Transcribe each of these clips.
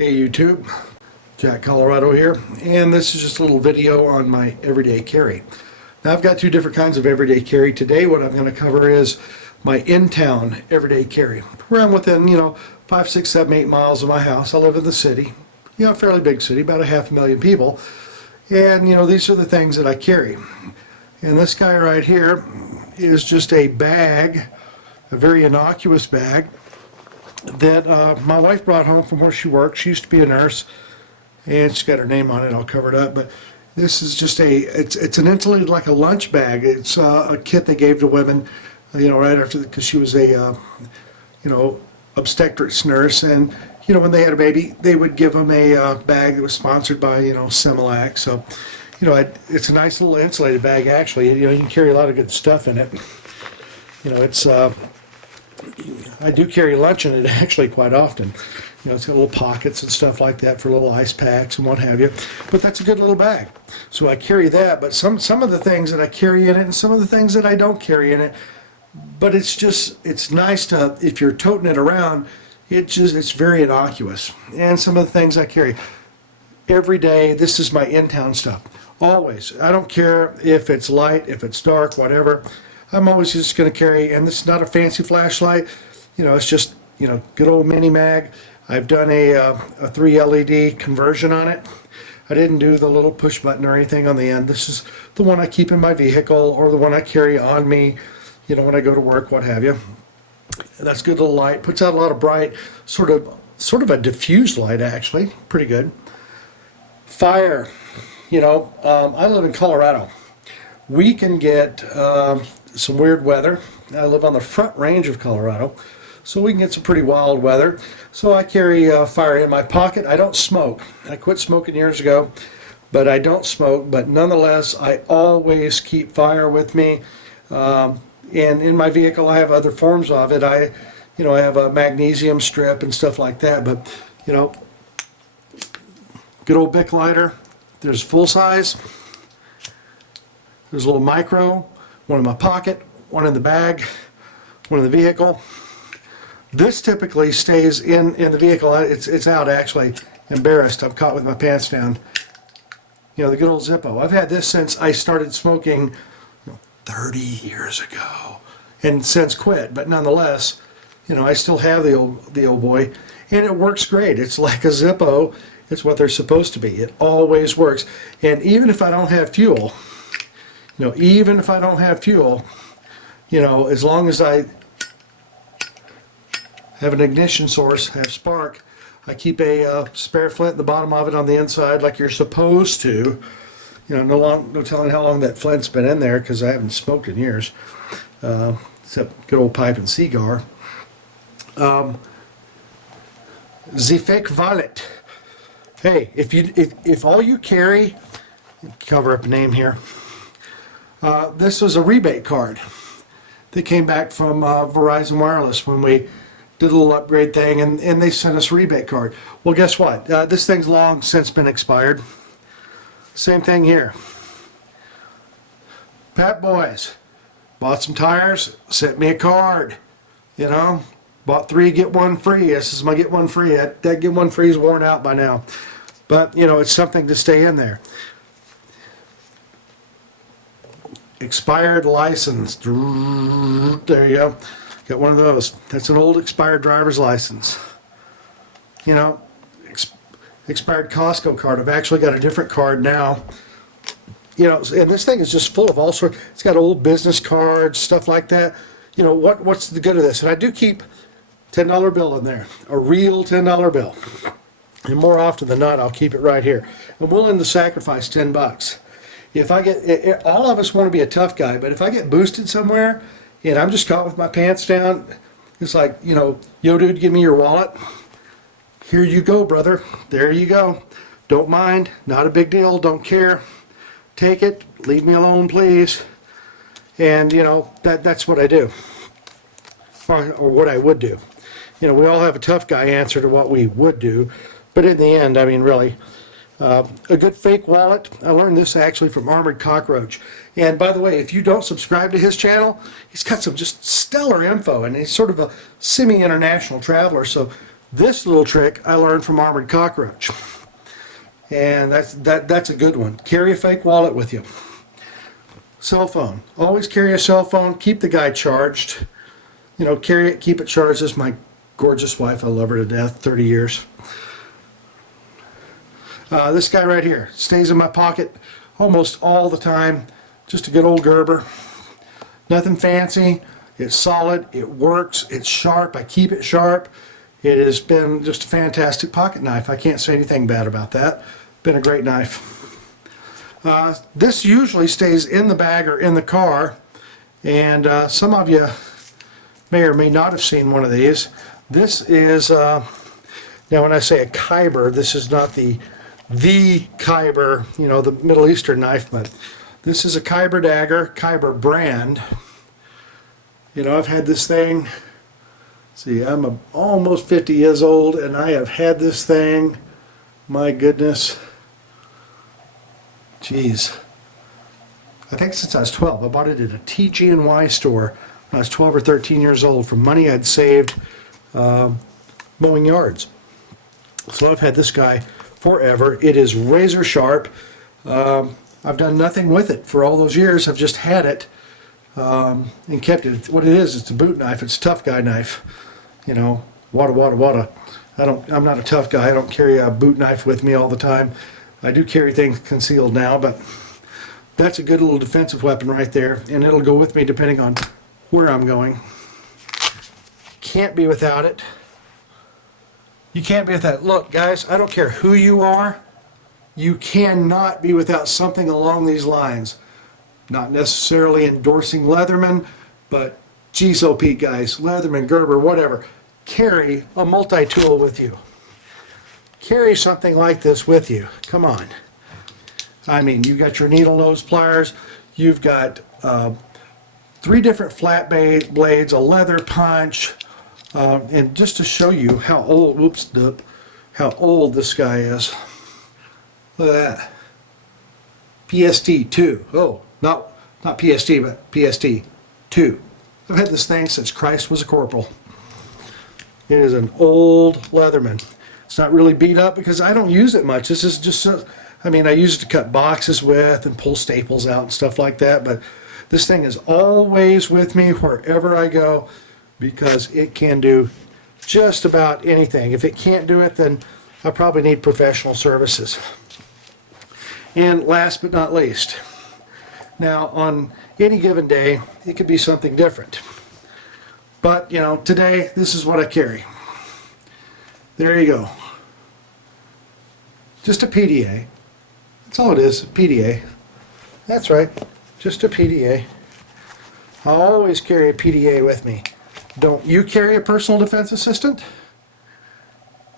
Hey YouTube, Jack Colorado here, and this is just a little video on my everyday carry. Now I've got two different kinds of everyday carry. Today what I'm going to cover is my in-town everyday carry. Where I'm within, 5, 6, 7, 8 miles of my house. I live in the city, a fairly big city, about 500,000 people. And these are the things that I carry. And this guy right here is just a bag, a very innocuous bag, that my wife brought home from where she worked. She used to be a nurse, and she's got her name on it. I'll cover it up. But this is just it's an insulated, like a lunch bag. It's a kit they gave to women, right after, because she was a, obstetrics nurse, and when they had a baby, they would give them a bag that was sponsored by Similac. So, it's a nice little insulated bag. Actually, you can carry a lot of good stuff in it. It's I do carry lunch in it actually quite often. It's got little pockets and stuff like that for little ice packs and what have you. But that's a good little bag. So I carry that. But some of the things that I carry in it, and some of the things that I don't carry in it. But it's nice to, if you're toting it around, it's very innocuous. And some of the things I carry every day, this is my in-town stuff. Always. I don't care if it's light, if it's dark, whatever. I'm always just going to carry, and this is not a fancy flashlight, it's just, good old mini mag. I've done a 3 LED conversion on it. I didn't do the little push button or anything on the end. This is the one I keep in my vehicle, or the one I carry on me, when I go to work, what have you. That's good little light. Puts out a lot of bright, sort of a diffused light, actually. Pretty good. Fire. I live in Colorado. We can get some weird weather. I live on the front range of Colorado, so we can get some pretty wild weather. So I carry fire in my pocket. I don't smoke. I quit smoking years ago, but I don't smoke. But nonetheless, I always keep fire with me. And in my vehicle, I have other forms of it. I have a magnesium strip and stuff like that. But good old Bic lighter. There's full size. There's a little micro, one in my pocket, one in the bag, one in the vehicle. This typically stays in the vehicle. It's out, actually. Embarrassed. I'm caught with my pants down. The good old Zippo. I've had this since I started smoking 30 years ago, and since quit. But nonetheless, I still have the old boy, and it works great. It's like a Zippo. It's what they're supposed to be. It always works. And even if I don't have fuel, as long as I have an ignition source, have spark, I keep a spare flint in the bottom of it on the inside, like you're supposed to. No telling how long that flint's been in there, because I haven't smoked in years, except good old pipe and cigar. The fake wallet. Hey, if all you carry, cover up a name here. This was a rebate card that came back from Verizon Wireless when we did a little upgrade thing, and they sent us a rebate card. Well, guess what? This thing's long since been expired. Same thing here. Pep Boys bought some tires, sent me a card. Bought 3 get 1 free. This is my get 1 free. That get 1 free is worn out by now, but it's something to stay in there. Expired license. There you go. Got one of those. That's an old expired driver's license. Expired Costco card. I've actually got a different card now. And this thing is just full of all sorts. It's got old business cards, stuff like that. What's the good of this? And I do keep $10 bill in there, a real $10 bill. And more often than not, I'll keep it right here. I'm willing to sacrifice $10. If I get, all of us want to be a tough guy, but if I get boosted somewhere and I'm just caught with my pants down, it's like, yo dude, give me your wallet. Here you go, brother. There you go. Don't mind. Not a big deal. Don't care. Take it. Leave me alone, please. And, that's what I do. Or what I would do. We all have a tough guy answer to what we would do. But in the end, really, a good fake wallet. I learned this actually from Armored Cockroach. And by the way, if you don't subscribe to his channel, he's got some just stellar info, and he's sort of a semi-international traveler. So This little trick I learned from Armored Cockroach, and that's a good one. Carry a fake wallet with you. Cell phone. Always carry a cell phone. Keep the guy charged. You know, carry it, keep it charged. This is my gorgeous wife. I love her to death. 30 years. This guy right here stays in my pocket almost all the time. Just a good old Gerber. Nothing fancy. It's solid. It works. It's sharp. I keep it sharp. It has been just a fantastic pocket knife. I can't say anything bad about that. Been a great knife. This usually stays in the bag or in the car, and some of you may or may not have seen one of these. This is, now when I say a Gerber, this is not the Gerber, you know, the Middle Eastern knife, but this is a Gerber dagger, Gerber brand. You know, I've had this thing, see, I'm almost 50 years old, and I have had this thing, my goodness, geez, I think since I was 12. I bought it at a TG&Y store when I was 12 or 13 years old from money I'd saved mowing yards. So I've had this guy forever. It is razor sharp. I've done nothing with it for all those years. I've just had it and kept it. What it is, it's a boot knife. It's a tough guy knife. You know, wada. I'm not a tough guy. I don't carry a boot knife with me all the time. I do carry things concealed now, but that's a good little defensive weapon right there, and it'll go with me depending on where I'm going. Can't be without it. You can't be without it. Look, guys, I don't care who you are. You cannot be without something along these lines. Not necessarily endorsing Leatherman, but geez, oh Pete, guys, Leatherman, Gerber, whatever. Carry a multi-tool with you. Carry something like this with you. Come on. I mean, you've got your needle nose pliers. You've got 3 different flat blades, a leather punch, and just to show you how old, how old this guy is. Look at that. PST 2. Oh, not PST, but PST 2. I've had this thing since Christ was a corporal. It is an old Leatherman. It's not really beat up because I don't use it much. This is just, I mean, I use it to cut boxes with and pull staples out and stuff like that, but this thing is always with me wherever I go because it can do just about anything. If it can't do it, then I probably need professional services. And last but not least, now on any given day, it could be something different. But, you know, today, this is what I carry. There you go. Just a PDA. That's all it is, a PDA. That's right, just a PDA. I'll always carry a PDA with me. Don't you carry a personal defense assistant?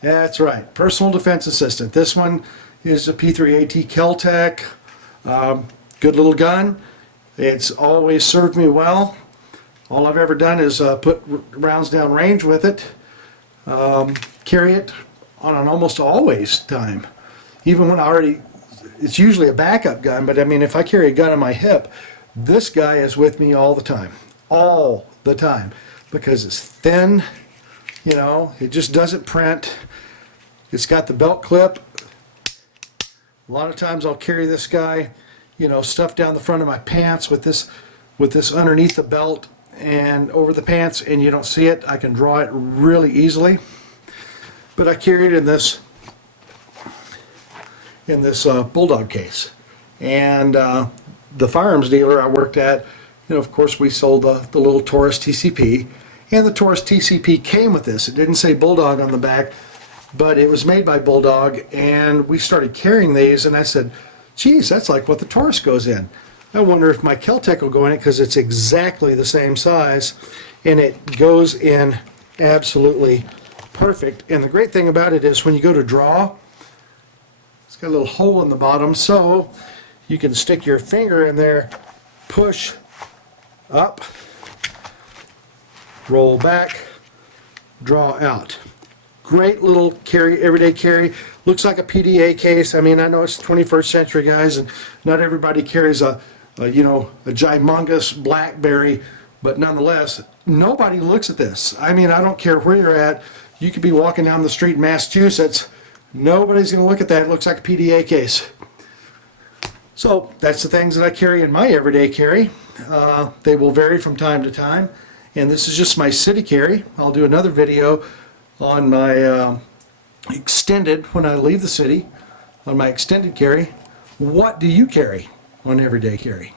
That's right, personal defense assistant. This one is a P3AT Kel-Tec. Good little gun. It's always served me well. All I've ever done is put rounds down range with it. Carry it on an almost always time. Even when it's usually a backup gun, but I mean, if I carry a gun on my hip, this guy is with me all the time. All the time. Because it's thin, you know, it just doesn't print. It's got the belt clip. A lot of times I'll carry this guy, you know, stuffed down the front of my pants with this underneath the belt and over the pants, and you don't see it. I can draw it really easily. But I carry it in this Bulldog case. And the firearms dealer I worked at, you know, of course we sold the little Taurus TCP, and the Taurus TCP came with this. It didn't say Bulldog on the back, but it was made by Bulldog, and we started carrying these, and I said, geez, that's like what the Taurus goes in. I wonder if my Kel-Tec will go in it, because it's exactly the same size, and it goes in absolutely perfect. And the great thing about it is when you go to draw, it's got a little hole in the bottom, so you can stick your finger in there, push up, roll back, draw out. Great little carry, everyday carry. Looks like a PDA case. I mean, I know it's the 21st century, guys, and not everybody carries a gymongous BlackBerry, but nonetheless, nobody looks at this. I mean, I don't care where you're at. You could be walking down the street in Massachusetts, nobody's going to look at that. It looks like a PDA case. So that's the things that I carry in my everyday carry. They will vary from time to time, and this is just my city carry. I'll do another video on my extended, when I leave the city, on my extended carry. What do you carry on everyday carry?